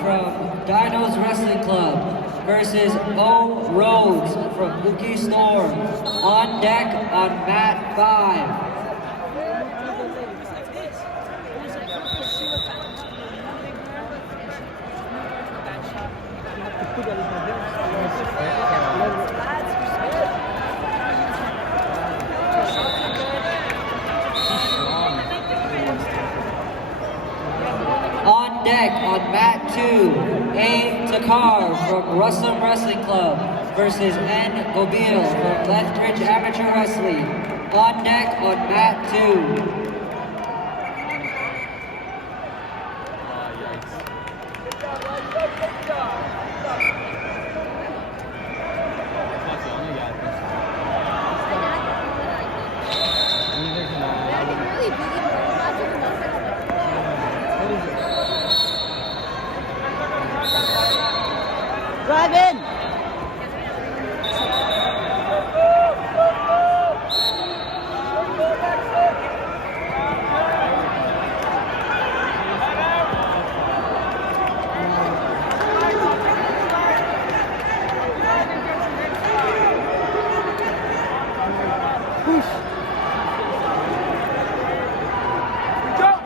from Dinos Wrestling Club versus O Rhodes from Lucky Storm. On deck on mat 5. On deck on mat 2, A. Takar from Rustam Wrestling Club versus N. Gobil from Lethbridge Amateur Wrestling. On deck on mat 2. Drive in!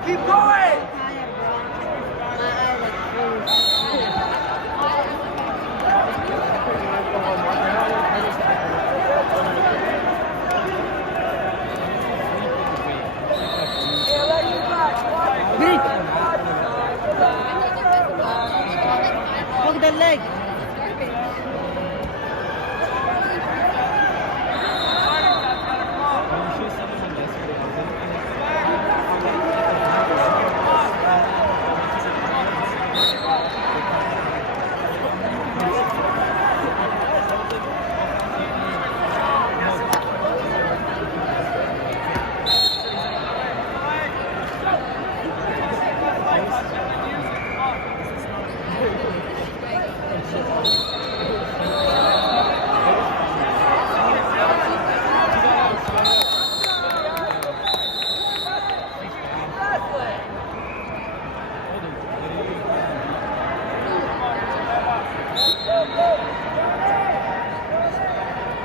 Keep going! Hook the leg!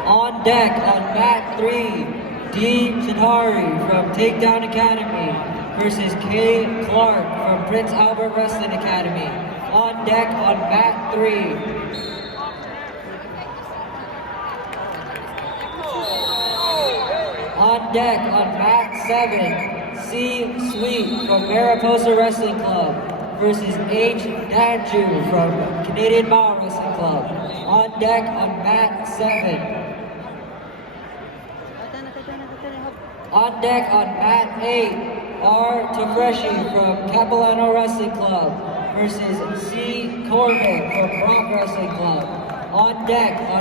On deck on mat 3, D. Chinhari from Takedown Academy versus K. Clark from Prince Albert Wrestling Academy. On deck on mat 3. On deck on mat 7, C. Sweet from Mariposa Wrestling Club versus H. Danju from Canadian Mile Wrestling Club. On deck on mat 7. On deck on mat 8, R. Tafreshi from Capilano Wrestling Club versus C. Corbin from Brock Wrestling Club. On deck on